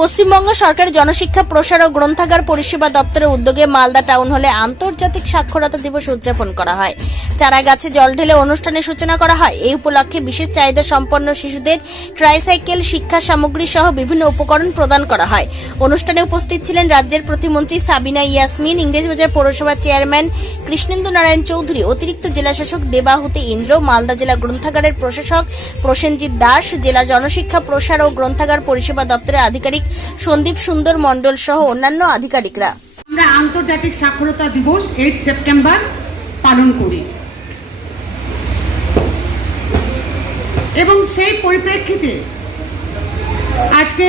পশ্চিমবঙ্গ সরকারের জনশিক্ষা, প্রসার ও গ্রন্থাগার পরিষেবা দপ্তরের উদ্যোগে মালদা টাউন হলে আন্তর্জাতিক সাক্ষরতা দিবস উদযাপন করা হয়। চারা গাছে জল ঢেলে অনুষ্ঠানের সূচনা করা হয়। এই উপলক্ষে বিশেষ চাহিদা সম্পন্ন শিশুদের ট্রাইসাইকেল শিক্ষা সামগ্রী সহ বিভিন্ন উপকরণ প্রদান করা হয়। অনুষ্ঠানে উপস্থিত ছিলেন রাজ্যের প্রতিমন্ত্রী সাবিনা ইয়াসমিন ইংরেজবাজার পৌরসভার চেয়ারম্যান কৃষ্ণেন্দু নারায়ণ চৌধুরী, অতিরিক্ত জেলাশাসক দেবাহুতি ইন্দ্র, মালদা জেলা গ্রন্থাগারের প্রশাসক প্রসেনজিৎ দাস, জেলা জনশিক্ষা, প্রসার ও গ্রন্থাগার পরিষেবা দপ্তরের আধিকারিক সন্দীপ সুন্দর মণ্ডল সহ অন্যান্য আধিকারিকরা। আমরা আন্তর্জাতিক সাক্ষরতা দিবস এইট সেপ্টেম্বর পালন করি। এবং সেই পরিপ্রেক্ষিতে আজকে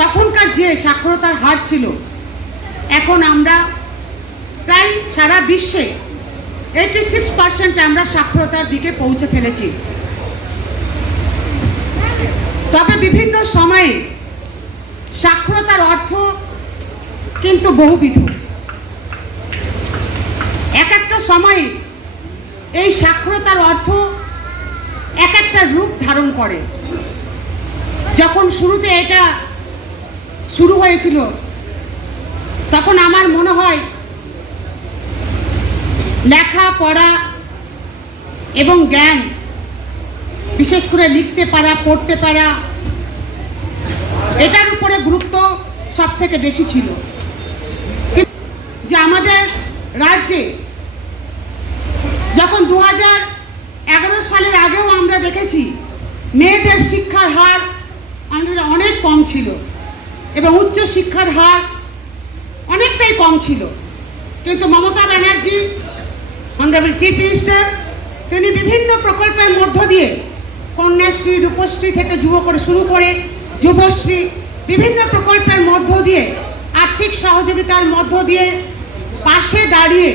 তখনকার যে সাক্ষরতার হার ছিল, এখন আমরা প্রায় সারা বিশ্বে এইটি সিক্স পার্সেন্ট আমরা সাক্ষরতার দিকে পৌঁছে ফেলেছি। তবে বিভিন্ন সময়ে সাক্ষরতার অর্থ কিন্তু বহুবিধ। এক একটা সময়ে এই সাক্ষরতার অর্থ এক একটা রূপ ধারণ করে। যখন শুরুতে এটা শুরু হয়েছিল, তখন আমার মনে হয় লেখা, পড়া এবং জ্ঞান, বিশেষ করে লিখতে পারা, পড়তে পারা এটার উপরে গুরুত্ব সব থেকে বেশি ছিল। যে আমাদের রাজ্যে যখন দু সালের আগেও আমরা দেখেছি, মেয়েদের শিক্ষার হার আমাদের অনেক কম ছিল এবং উচ্চ শিক্ষার হার অনেকটাই কম ছিল। কিন্তু Mamata Banerjee, honourable chief minister, তিনি বিভিন্ন প্রকল্পের মধ্য দিয়ে কন্যাশ্রী, রূপশ্রী থেকে যুব করে শুরু করে যুবশ্রী বিভিন্ন প্রকল্পের মধ্য দিয়ে, আর্থিক সহযোগিতার মধ্য দিয়ে পাশে দাঁড়িয়ে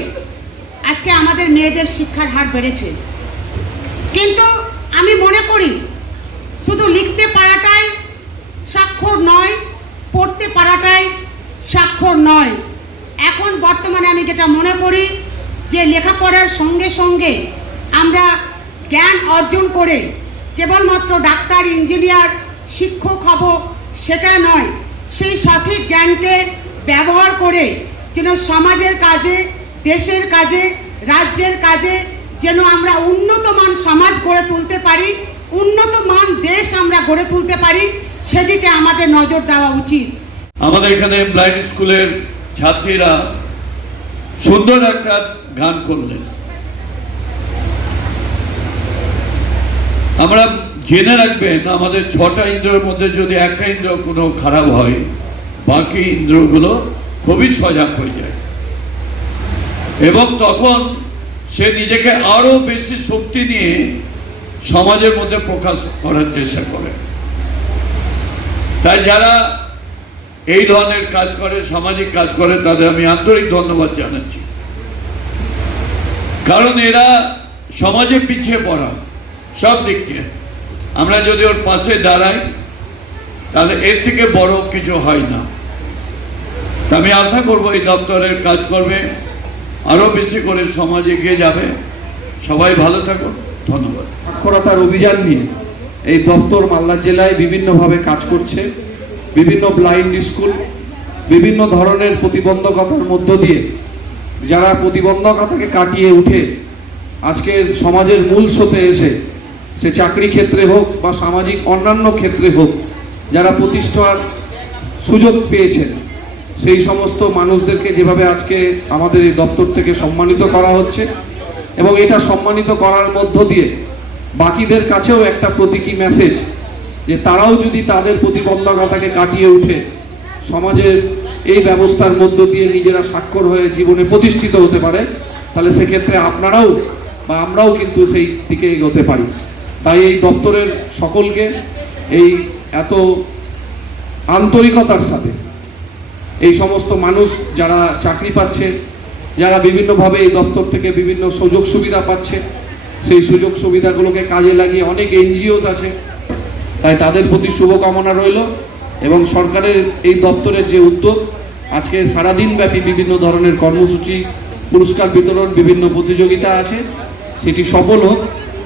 আজকে আমাদের মেয়েদের শিক্ষার হার বেড়েছে। কিন্তু আমি মনে করি, শুধু লিখতে পারাটাই স্বাক্ষর নয়, পড়তে পারাটাই স্বাক্ষর নয়। এখন বর্তমানে আমি যেটা মনে করি, যে লেখাপড়ার সঙ্গে সঙ্গে আমরা জ্ঞান অর্জন করে কেবলমাত্র ডাক্তার, ইঞ্জিনিয়ার শিক্ষক হব সেটা নয়। সেই সঠিক জ্ঞানকে ব্যবহার করে যেন সমাজের কাজে, দেশের কাজে, রাজ্যের কাজে যেন আমরা উন্নত মান সমাজ গড়ে তুলতে পারি, উন্নত মান দেশ আমরা গড়ে তুলতে পারি, সেদিকে আমাদের নজর দেওয়া উচিত। আমাদের এখানে ব্লাইন্ড স্কুলের ছাত্রীরা সুন্দর একটা গান করলেন। আমরা জেনে রাখবেন, আমাদের ছটা ইন্দ্রের মধ্যে যদি একটা ইন্দ্র কোনো খারাপ হয়, বাকি ইন্দ্রগুলো খুবই সজাগ হয়ে যায়। এবং তখন সে নিজেকে আরও বেশি শক্তি নিয়ে সমাজের মধ্যে প্রকাশ করার চেষ্টা করে। তাই যারা এই ধরনের কাজ করে, সামাজিক কাজ করে, তাদের আমি আন্তরিক ধন্যবাদ জানাচ্ছি। কারণ এরা সমাজে পিছিয়ে পড়া, সব দিক থেকে আমরা যদি ওর পাশে দাঁড়াই, তাহলে এর থেকে বড় কিছু হয় না। আমি আশা করব এই দপ্তরের কাজ করবে আরও বেশি করে সমাজ এগিয়ে যাবে। সবাই ভালো থাকুন। ধন্যবাদ। সাক্ষরতার অভিযান নিয়ে এই দপ্তর মালদা জেলায় বিভিন্নভাবে কাজ করছে। বিভিন্ন ব্লাইন্ড স্কুল, বিভিন্ন ধরনের প্রতিবন্ধকতার মধ্য দিয়ে যারা প্রতিবন্ধকতাকে কাটিয়ে উঠে আজকে সমাজের মূল স্রোতে এসে সে চাকরি ক্ষেত্রে হোক বা সামাজিক অন্যান্য ক্ষেত্রে হোক, যারা প্রতিষ্ঠার সুযোগ পেয়েছেন, সেই সমস্ত মানুষদেরকে যেভাবে আজকে আমাদের এই দপ্তর থেকে সম্মানিত করা হচ্ছে এবং এটা সম্মানিত করার মধ্য দিয়ে বাকিদের কাছেও একটা প্রতীকী মেসেজ যে তারাও যদি তাদের প্রতিবন্ধকতাকে কাটিয়ে উঠে সমাজের এই ব্যবস্থার মধ্য দিয়ে নিজেরা স্বাক্ষর হয়ে জীবনে প্রতিষ্ঠিত হতে পারে, তাহলে সেক্ষেত্রে আপনারাও বা আমরাও কিন্তু সেই দিকে এগোতে পারি। তাই এই দপ্তরের সকলকে এই এত আন্তরিকতার সাথে এই সমস্ত মানুষ যারা চাকরি পাচ্ছে, যারা বিভিন্নভাবে এই দপ্তর থেকে বিভিন্ন সুযোগ সুবিধা পাচ্ছে, সেই সুযোগ সুবিধাগুলোকে কাজে লাগিয়ে অনেক এনজিওস আছে। তাই তাদের প্রতি শুভকামনা রইল এবং সরকারের এই দপ্তরের যে উদ্যোগ, আজকে সারাদিন ব্যাপী বিভিন্ন ধরনের কর্মসূচি, পুরস্কার বিতরণ, বিভিন্ন প্রতিযোগিতা আছে, সেটি সফল হোক।